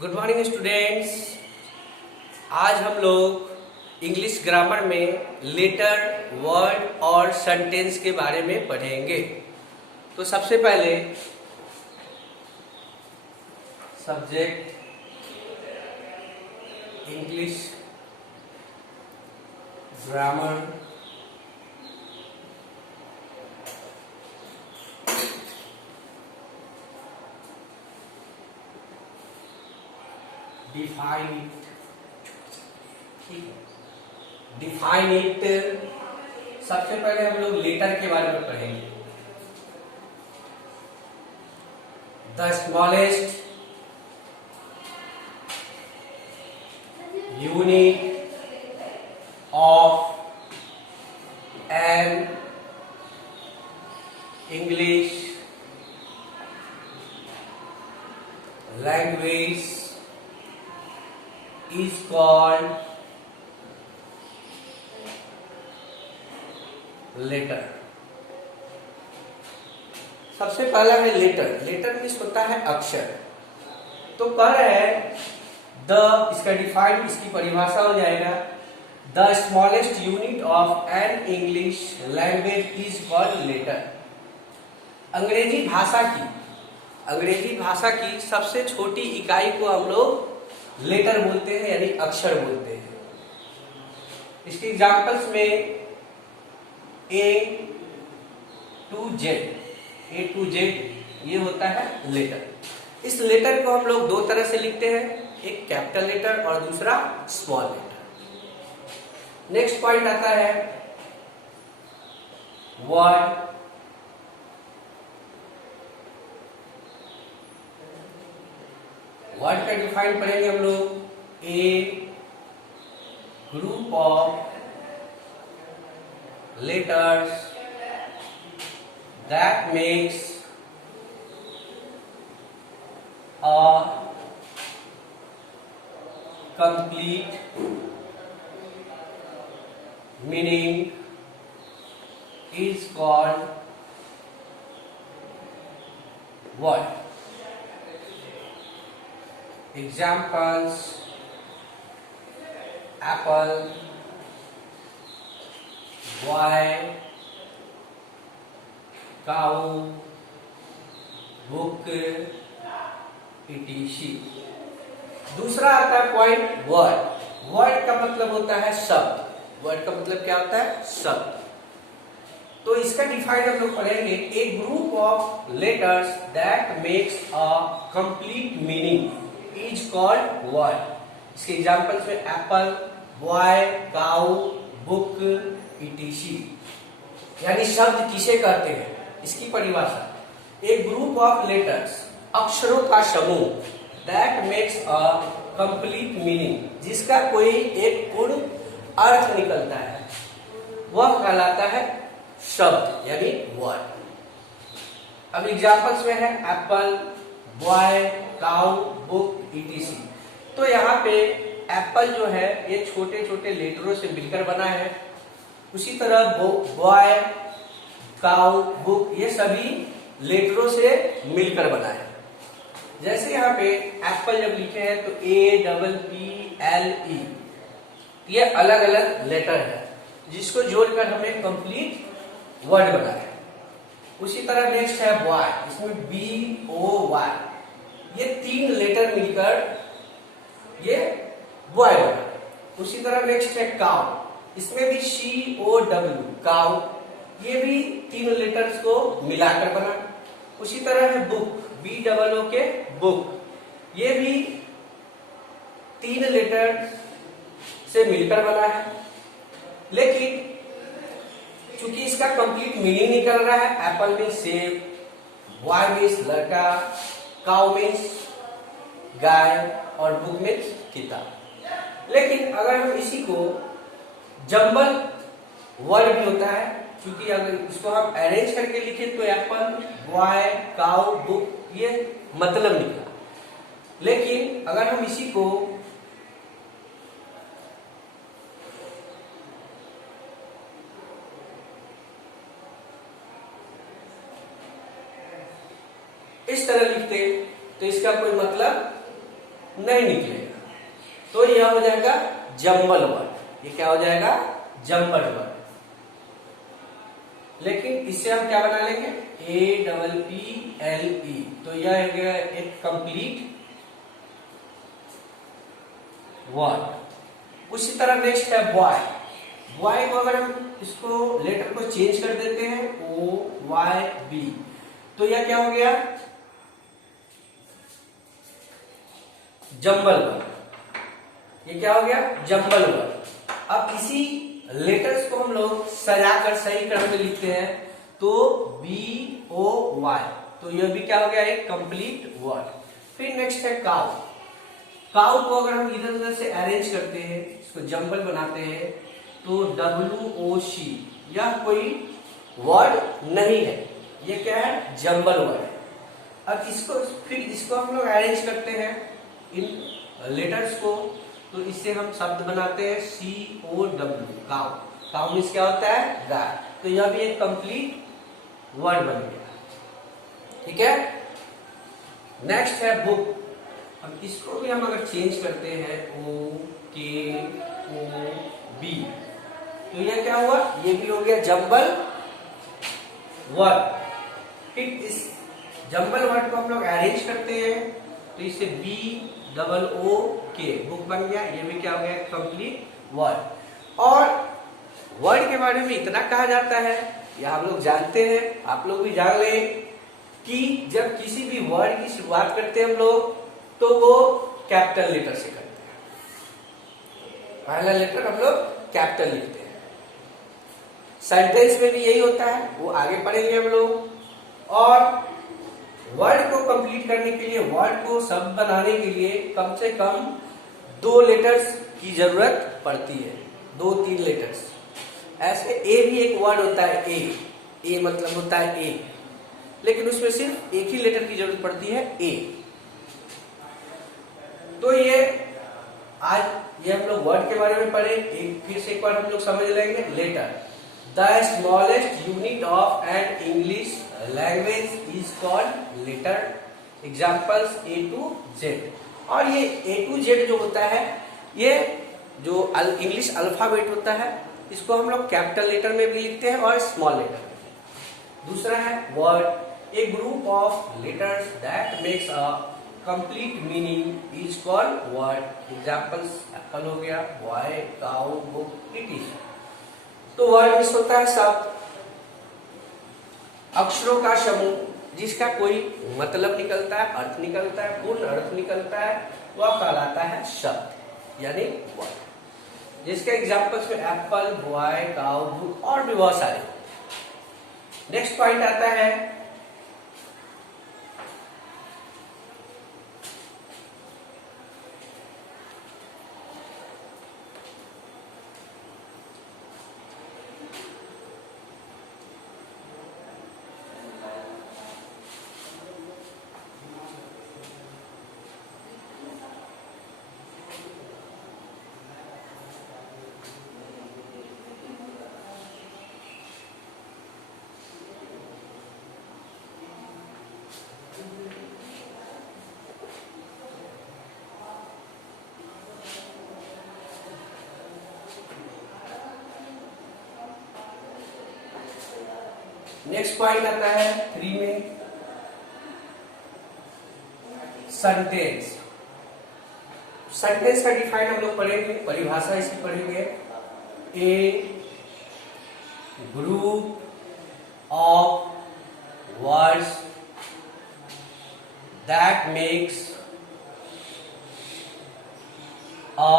Good morning students. आज हम लोग इंग्लिश ग्रामर में लेटर, वर्ड और सेंटेंस के बारे में पढ़ेंगे। तो सबसे पहले subject English grammar, define it. ठीक है, डिफाइन इट। सबसे पहले हम लोग लेटर के बारे में पढ़ेंगे। The smallest unit of an English language is called letter। सबसे पहला है लेटर। लेटर मीन्स होता है अक्षर। तो कह रहे हैं इसका डिफाइन, इसकी परिभाषा हो जाएगा the smallest unit of an English language is called letter. अंग्रेजी भाषा की सबसे छोटी इकाई को हम लोग लेटर बोलते हैं, यानी अक्षर बोलते हैं। इसके एग्जाम्पल्स में A to Z ये होता है लेटर। इस लेटर को हम लोग दो तरह से लिखते हैं, एक कैपिटल लेटर और दूसरा स्मॉल लेटर। नेक्स्ट पॉइंट आता है वर्ड। वर्ड का डिफाइन पढ़ेंगे हम लोग। A group of letters that makes a complete meaning is called word. Examples: apple, boy, cow, book, etc। दूसरा आता है पॉइंट वर्ड। वर्ड का मतलब होता है शब्द। वर्ड का मतलब क्या होता है? शब्द। तो इसका डिफाइन हम लोग पढ़ेंगे। A group of letters that makes a complete meaning is called word. इसके एग्जाम्पल्स में apple, boy, cow, book, etc। यानी शब्द किसे कहते हैं, इसकी परिभाषा। ए ग्रुप ऑफ लेटर्स, अक्षरों का समूह, that makes a complete meaning, जिसका कोई एक पूर्ण अर्थ निकलता है, वह कहलाता है शब्द, यानी वर्ड। अब एग्जाम्पल्स में है Apple, boy, cow, book, etc। तो यहाँ पे एप्पल जो है ये छोटे छोटे लेटरों से मिलकर बना है। उसी तरह बॉय, काउ, बुक ये सभी लेटरों से मिलकर बना है। जैसे यहाँ पे एप्पल जब लिखे हैं तो APPLE, ये अलग अलग लेटर है जिसको जोड़कर हमें कंप्लीट वर्ड बना है। उसी तरह नेक्स्ट है बॉय, इसमें BOY, ये तीन लेटर मिलकर ये बॉय बना। उसी तरह नेक्स्ट है काउ, इसमें भी COW, काउ, ये भी तीन लेटर्स को मिलाकर बना। उसी तरह है बुक, BOOK, बुक, ये भी तीन लेटर से मिलकर बना है। लेकिन चूंकि इसका कंप्लीट मीनिंग निकल रहा है, एप्पल मीन्स सेब, बॉय मीन्स लड़का, काउ मीन्स गाय और बुक मीन्स किताब। लेकिन अगर हम इसी को जंबल वर्ड भी होता है, क्योंकि अगर इसको हम अरेंज करके लिखे तो एप्पल, बॉय, काउ, बुक ये मतलब निकला। लेकिन अगर हम इसी को इस तरह लिखते तो इसका कोई मतलब नहीं निकलेगा, तो यह हो जाएगा जंबल वर्ड। ये क्या हो जाएगा? Jumble word. लेकिन इससे हम क्या बना लेंगे? APPLE, तो यह हो गया एक कंप्लीट वर्ड। उसी तरह नेक्स्ट है बॉय। बॉय को अगर हम इसको लेटर को चेंज कर देते हैं OYB, तो यह क्या हो गया? Jumble word. ये क्या हो गया? Jumble word. अब इसी लेटर्स को हम लोग सजाकर सही क्रम में लिखते हैं, तो BOY, तो यह भी क्या हो गया? एक कंप्लीट वर्ड। फिर नेक्स्ट है काउ। काउ को अगर हम इधर उधर से अरेंज करते हैं, इसको जंबल बनाते हैं, तो WOC, यह कोई वर्ड नहीं है, ये क्या है? जंबल वर्ड है। अब इसको हम लोग अरेंज करते हैं इन लेटर्स को, तो इससे हम शब्द बनाते हैं COW, काउ। काउ मीन्स क्या होता है? गाय। तो यह भी एक कंप्लीट वर्ड बन गया। ठीक है। नेक्स्ट है बुक। अब इसको भी हम अगर चेंज करते हैं OKOB, तो यह क्या हुआ? ये भी हो गया जंबल वर्ड। फिर इस जंबल वर्ड को हम लोग अरेंज करते हैं, तो इससे BOOK, बुक बन गया। ये भी क्या हो गया? Complete word. और वर्ड के बारे में इतना कहा जाता है, या हम लोग जानते हैं, आप लोग भी जान लें, कि जब किसी भी वर्ड की शुरुआत करते हैं हम लोग, तो वो कैपिटल लेटर से करते हैं। पहला लेटर हम लोग कैपिटल लिखते हैं। सेंटेंस में भी यही होता है, वो आगे पढ़ेंगे हम लोग। और वर्ड को कंप्लीट करने के लिए, वर्ड को शब्द बनाने के लिए कम से कम 2 लेटर्स की जरूरत पड़ती है, 2-3 लेटर्स। ऐसे ए भी एक वर्ड होता है, ए मतलब होता है एक, लेकिन उसमें सिर्फ एक ही लेटर की जरूरत पड़ती है, ए। तो ये आज ये हम लोग वर्ड के बारे में पढ़े। फिर से एक बार हम लोग समझ लेंगे। Letter, the smallest unit of an English language is called letter. Examples A to Z। और ये A to Z जो होता है, ये जो इंग्लिश अल्फाबेट होता है, इसको हम लोग कैपिटल लेटर में भी लिखते हैं और स्मॉल लेटर में। दूसरा है word, A group of letters that makes a complete meaning is called word. Examples Apple हो गया, boy, cow, book, it is. तो वर्ड मीन्स होता है शब्द, अक्षरों का समूह जिसका कोई मतलब निकलता है, अर्थ निकलता है, पूर्ण अर्थ निकलता है, वह कहलाता है शब्द, यानी वर्ड। जिसके एग्जाम्पल्स में एप्पल, बॉय, काउ, बुक और भी बहुत सारे। नेक्स्ट पॉइंट आता है नेक्स्ट पॉइंट आता है 3 में, सेंटेंस। सेंटेंस का डिफाइन हम लोग पढ़ेंगे, परिभाषा इसकी पढ़ेंगे। A group of words that makes a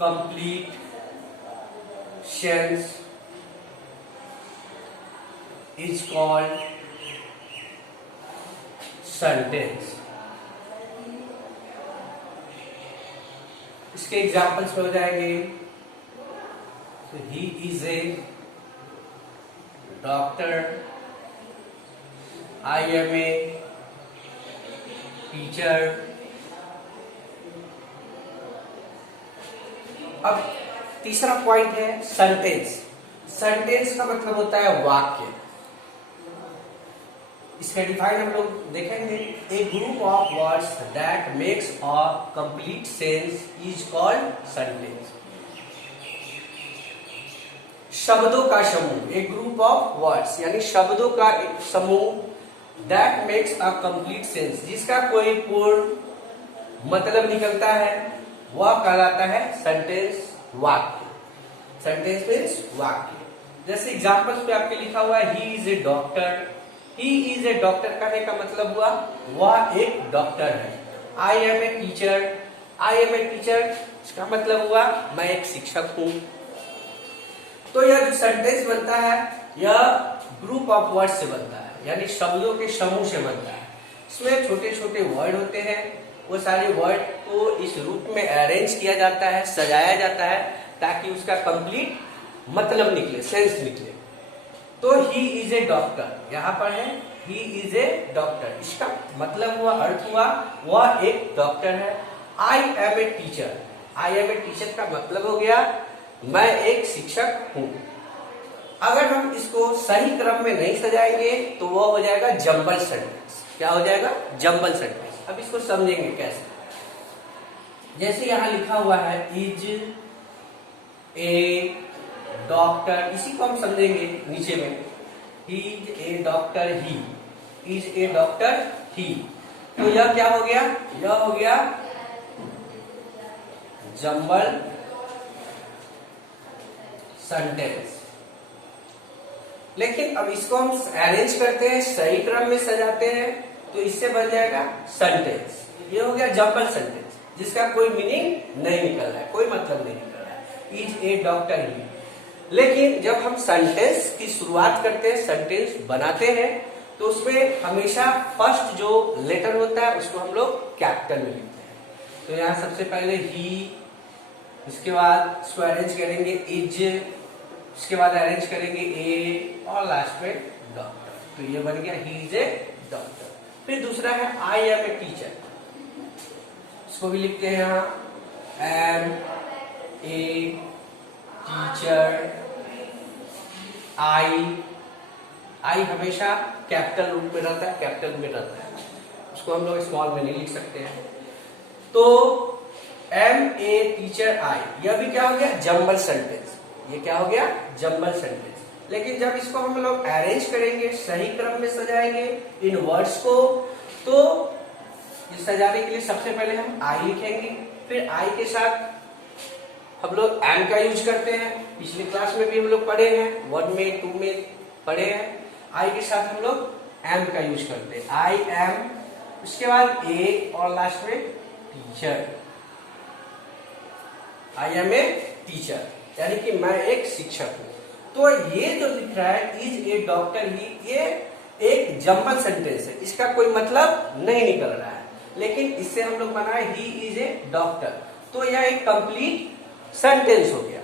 complete sense is called sentence। इसके एग्जाम्पल्स हो जाएंगे, तो he is a doctor, I am a teacher। अब तीसरा पॉइंट है सेंटेंस। सेंटेंस का मतलब होता है वाक्य। इसका डिफाइन हम लोग देखेंगे। A group of words that makes a complete sense is called sentence. शब्दों का समूह, ए ग्रुप ऑफ वर्ड्स यानी शब्दों का एक समूह that makes a complete sense, जिसका कोई पूर्ण मतलब निकलता है, वह कहलाता है सेंटेंस, वाक्य। सेंटेंस मीन्स वाक्य। जैसे एग्जांपल्स पे आपके लिखा हुआ है he is a doctor. He is a doctor कहने का मतलब हुआ वह एक डॉक्टर है। I am a teacher. I am a teacher इसका मतलब हुआ मैं एक शिक्षक हूं। तो यह जो सेंटेंस बनता है यह ग्रुप ऑफ वर्ड से बनता है, यानी शब्दों के समूह से बनता है। इसमें छोटे छोटे वर्ड होते हैं, वो सारे वर्ड को इस रूप में अरेंज किया जाता है, सजाया जाता है, ताकि उसका कंप्लीट मतलब निकले, सेंस निकले। तो ही इज ए डॉक्टर यहाँ पर है, ही इज ए डॉक्टर, इसका मतलब हुआ, अर्थ हुआ वह एक डॉक्टर है। I am a teacher. I am a teacher का मतलब हो गया मैं एक शिक्षक हूं। अगर हम इसको सही क्रम में नहीं सजाएंगे तो वह हो जाएगा जंबल सेंटेंस। क्या हो जाएगा? Jumble sentence. अब इसको समझेंगे कैसे। जैसे यहां लिखा हुआ है इज ए डॉक्टर, इसी को हम समझेंगे नीचे में, is a doctor he, is a doctor he. तो यह क्या हो गया? यह हो गया जंबल सेंटेंस। लेकिन अब इसको हम अरेंज करते हैं, सही क्रम में सजाते हैं, तो इससे बन जाएगा सेंटेंस। ये हो गया जंबल सेंटेंस, जिसका कोई मीनिंग नहीं निकल रहा है, कोई मतलब नहीं निकल रहा है, इज ए डॉक्टर ही। लेकिन जब हम सेंटेंस की शुरुआत करते हैं, सेंटेंस बनाते हैं, तो उसमें हमेशा फर्स्ट जो लेटर होता है उसको हम लोग कैपिटल में लिखते हैं। तो यहाँ सबसे पहले ही, इसके बाद इसको अरेंज करेंगे इज, इसके बाद अरेंज करेंगे ए, और लास्ट में डॉक्टर। तो ये बन गया ही इज ए डॉक्टर। फिर दूसरा है आई एम ए टीचर, इसको भी लिखते हैं यहाँ एम ए टीचर। आई हमेशा कैपिटल रूप में रहता है, कैपिटल में रहता है, उसको हम लोग स्मॉल में नहीं लिख सकते हैं। तो एम ए टीचर आई, यह भी क्या हो गया? Jumble sentence. ये क्या हो गया? Jumble sentence. लेकिन जब इसको हम लोग अरेंज करेंगे, सही क्रम में सजाएंगे इन वर्ड्स को, तो ये सजाने के लिए सबसे पहले हम आई लिखेंगे, फिर आई के साथ हम लोग एम का यूज करते हैं। पिछली क्लास में भी हम लोग पढ़े हैं, 1 में 2 में पढ़े हैं। आई के साथ हम लोग एम का यूज करते हैं, आई एम, उसके बाद ए, और लास्ट में teacher. I am a teacher, यानी कि मैं एक शिक्षक हूं। तो ये जो लिख रहा है इज ए डॉक्टर ही, ये एक जंबल सेंटेंस है, इसका कोई मतलब नहीं निकल रहा है, लेकिन इससे हम लोग बनाए ही इज ए डॉक्टर, तो यह एक कंप्लीट सेंटेंस हो गया।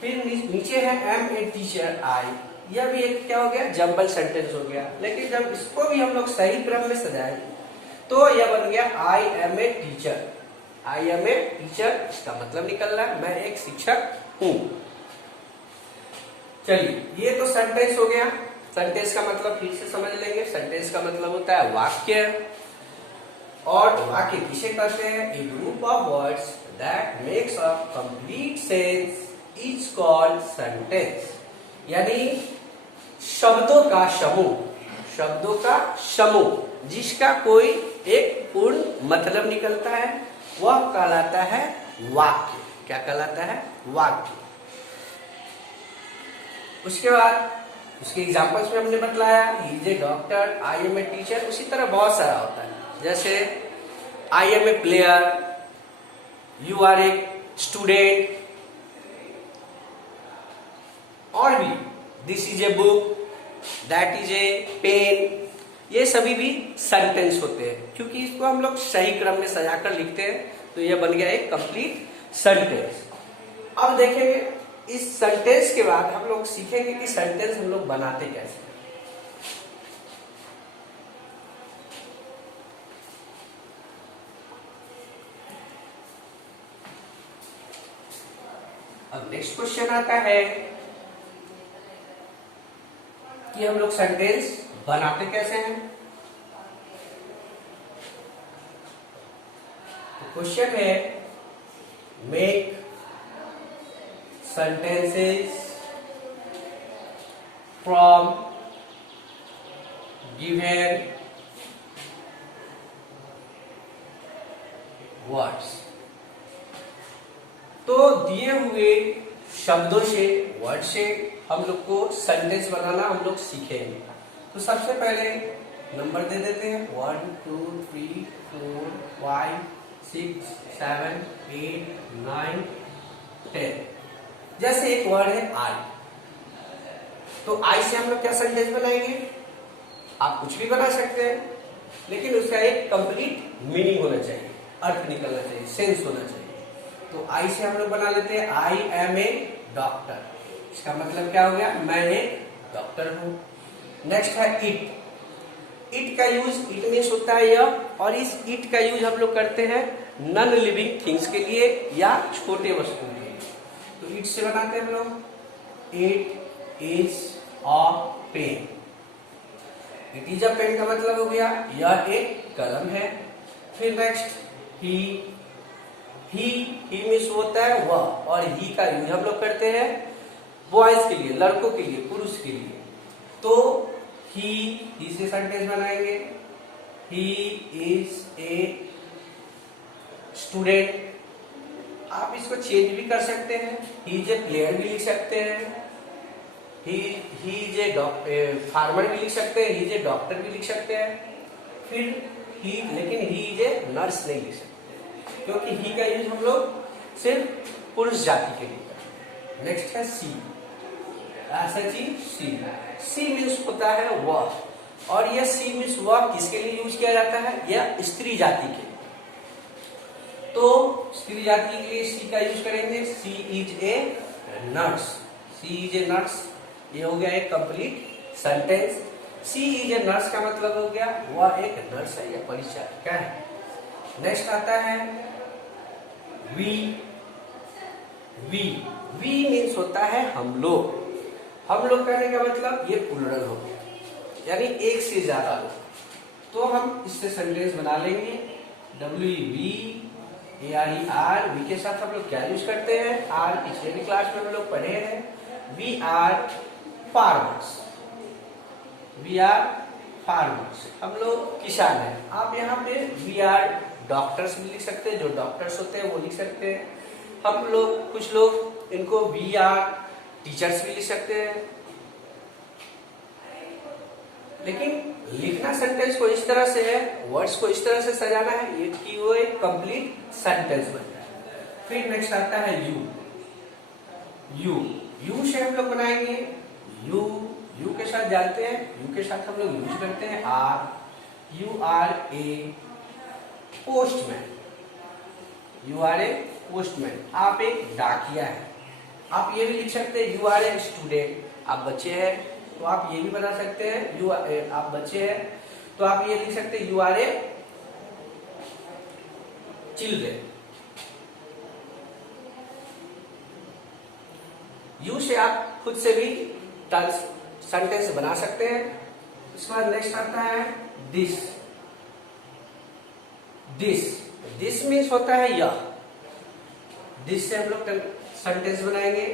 फिर नीचे है एम ए टीचर आई, यह भी एक क्या हो गया? जंबल सेंटेंस हो गया। लेकिन जब इसको भी हम लोग सही क्रम में सजाए तो यह बन गया I am a teacher. I am a teacher, इसका मतलब निकल रहा है मैं एक शिक्षक हूं। चलिए, ये तो सेंटेंस हो गया। सेंटेंस का मतलब फिर से समझ लेंगे। सेंटेंस का मतलब होता है वाक्य, और वाक्य किसे कहते हैं? A group of words that makes a complete sense is called sentence, यानी शब्दों का समूह, शब्दों का समूह जिसका कोई एक पूर्ण मतलब निकलता है, वह कहलाता है वाक्य। क्या कहलाता है? वाक्य। उसके बाद उसके एग्जांपल्स में हमने बतलाया he is a doctor, I am a teacher, उसी तरह बहुत सारा होता है। जैसे I am a player, you are a student, और भी this is a book, that is a pen, ये सभी भी सेंटेंस होते हैं, क्योंकि इसको हम लोग सही क्रम में सजाकर लिखते हैं, तो यह बन गया एक कंप्लीट सेंटेंस। अब देखेंगे इस सेंटेंस के बाद हम लोग सीखेंगे कि सेंटेंस हम लोग बनाते कैसे। अब नेक्स्ट क्वेश्चन आता है कि हम लोग सेंटेंस बनाते कैसे हैं? तो क्वेश्चन है make sentences from given words। तो दिए हुए शब्दों से, वर्ड से हम लोग को सेंटेंस बनाना हम लोग सीखेंगे। तो सबसे पहले नंबर दे देते हैं 1 2 3 4 5 6 7 8 9 10। जैसे एक वर्ड है आई, तो आई से हम लोग क्या सेंटेंस बनाएंगे? आप कुछ भी बना सकते हैं, लेकिन उसका एक कंप्लीट मीनिंग होना चाहिए, अर्थ निकलना चाहिए, सेंस होना चाहिए। तो आई से हम लोग बना लेते हैं आई एम ए डॉक्टर। इसका मतलब क्या हो गया? मैं एक डॉक्टर हूं। नेक्स्ट है इट। इट का यूज, इट मीन्स होता है यह, और इस इट का यूज हम लोग करते हैं नॉन लिविंग थिंग्स के लिए या छोटे वस्तुओं के लिए। तो इट से बनाते हैं हम लोग it is a pen. It is a pen का मतलब हो गया यह एक कलम है। फिर नेक्स्ट ही मीन्स होता है वह, और ही का यूज हम लोग करते हैं बॉयज के लिए, लड़कों के लिए, पुरुष के लिए। तो ही से सेंटेंस बनाएंगे ही इज ए स्टूडेंट। आप इसको चेंज भी कर सकते हैं, ही इज ए प्लेयर भी लिख सकते हैं, ही इज ए फार्मर भी लिख सकते हैं, ही इज ए डॉक्टर भी लिख सकते हैं। फिर लेकिन ही इज ए नर्स नहीं लिख सकते, क्योंकि ही का यूज हम लोग सिर्फ पुरुष जाति के लिए करते हैं। नेक्स्ट है सी। सी मीन्स होता है वह, और यह सी मीन्स वह किसके लिए यूज किया जाता है? यह स्त्री जाति के लिए। तो स्त्री जाति के लिए सी का यूज करेंगे she is a nurse. She is a nurse, ये हो गया एक complete sentence. She is a nurse का मतलब हो गया वह एक नर्स है या परिचारिका है। नेक्स्ट आता है वी। वी मीन्स होता है हम लोग। हम लोग कहने का मतलब ये प्लूरल हो गया, यानी एक से ज्यादा लोग। तो हम इससे सेंटेंस बना लेंगे WVARER। वी के साथ हम लोग क्या यूज करते हैं? आर पिछले भी क्लास में हम लोग पढ़े हैं। We are farmers. We are farmers, हम लोग किसान हैं। आप यहाँ पे वी आर डॉक्टर्स भी लिख सकते हैं, जो डॉक्टर्स होते हैं वो लिख सकते हैं। हम लोग, कुछ लोग इनको वी आर टीचर्स भी लिख सकते हैं। लेकिन लिखना सेंटेंस को इस तरह से है, वर्ड्स को इस तरह से सजाना है ये कि वो एक कंप्लीट सेंटेंस बन जाए। फिर नेक्स्ट आता है यू से हम लोग बनाएंगे यू के साथ जानते हैं, यू के साथ हम लोग यूज करते हैं are. You are a postman. You are a postman, आप एक डाकिया है। आप ये भी लिख सकते हैं यू आर ए स्टूडेंट। आप बच्चे हैं तो आप ये भी बना सकते हैं आप बच्चे हैं तो आप ये लिख सकते हैं you are a children. You say आप खुद से भी सेंटेंस बना सकते हैं। इसके बाद नेक्स्ट आता है दिस। दिस मीन्स होता है यह। दिस से हम लोग सेंटेंस बनाएंगे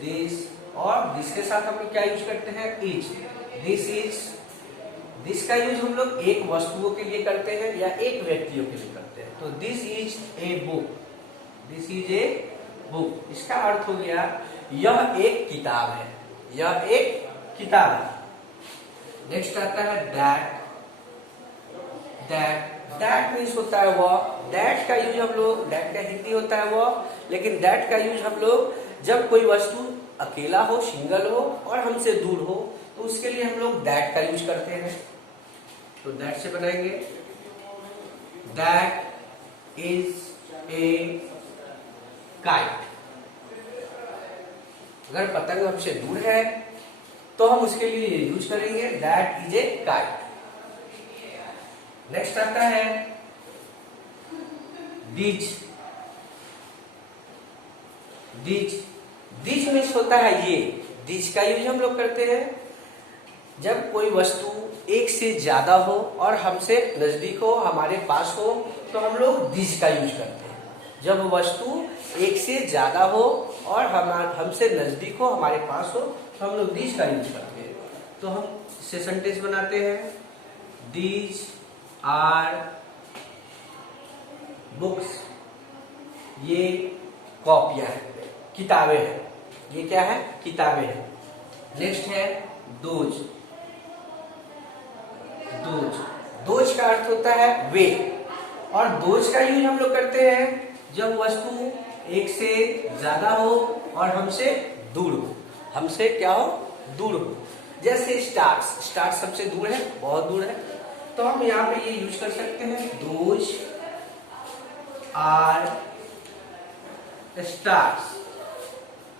दिस, और दिस के साथ हम लोग क्या यूज करते हैं? इज। This is. दिस का यूज हम लोग एक वस्तुओं के लिए करते हैं या एक व्यक्तियों के लिए करते हैं। तो this is a book. This is a book, इसका अर्थ हो गया यह एक किताब है, यह एक किताब है। नेक्स्ट आता है दैट मीन्स होता है वह। दैट का यूज हम लोग, दैट का हिंदी होता है वह, लेकिन दैट का यूज हम लोग जब कोई वस्तु अकेला हो, सिंगल हो और हमसे दूर हो, तो उसके लिए हम लोग दैट का यूज करते हैं। तो दैट से बनाएंगे दैट इज ए काइट। अगर पतंग हमसे दूर है तो हम उसके लिए यूज करेंगे that is A kite. Next आता है दिज मीन्स होता है ये। दिज का यूज हम लोग करते हैं जब कोई वस्तु एक से ज्यादा हो और हमसे नजदीक हो, हमारे पास हो, तो हम लोग दिस का यूज करते हैं। जब वस्तु एक से ज्यादा हो और हमसे नजदीक हो, हमारे पास हो, तो हम लोग दिस का यूज करते हैं। तो हम इससे सेंटेंस बनाते हैं, दीज आर बुक्स, ये कॉपियां हैं, किताबें हैं। ये क्या है? किताबें हैं। नेक्स्ट है दोज। दोज, दोज का अर्थ होता है वे, और दोज का यूज हम लोग करते हैं जब वस्तु एक से ज्यादा हो और हमसे दूर हो। हमसे क्या हो? दूर हो। जैसे स्टार्स, स्टार्स सबसे दूर है, बहुत दूर है, तो हम यहाँ पे ये यूज कर सकते हैं, दोज आर स्टार्स।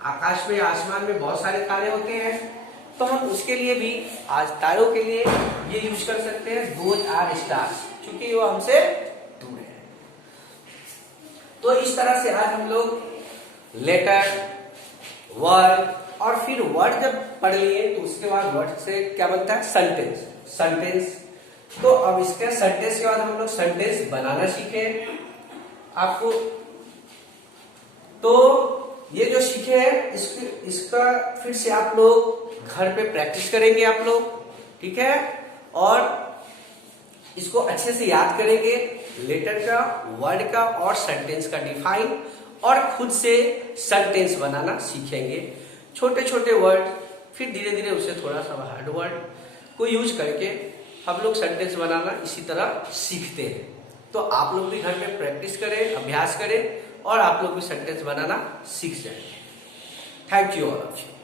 आकाश में, आसमान में बहुत सारे तारे होते हैं, तो हम उसके लिए भी, आज तारों के लिए ये यूज कर सकते हैं, दोज आर स्टार्स, क्योंकि वो हमसे दूर है। तो इस तरह से आज हम लोग लेटर, वर्ड, और फिर वर्ड जब पढ़ लिए तो उसके बाद वर्ड से क्या बनता है? सेंटेंस। सेंटेंस, तो अब इसके सेंटेंस के बाद हम लोग सेंटेंस बनाना सीखे। आपको तो ये जो सीखे हैं इसका फिर से आप लोग घर पे प्रैक्टिस करेंगे आप लोग, ठीक है, और इसको अच्छे से याद करेंगे, लेटर का, वर्ड का और सेंटेंस का डिफाइन, और खुद से सेंटेंस बनाना सीखेंगे। छोटे छोटे वर्ड, फिर धीरे धीरे उसे थोड़ा सा हार्ड वर्ड को यूज करके हम लोग सेंटेंस बनाना इसी तरह सीखते हैं। तो आप लोग भी घर में प्रैक्टिस करें, अभ्यास करें, और आप लोग भी सेंटेंस बनाना सीख जाएंगे। Thank you all of you.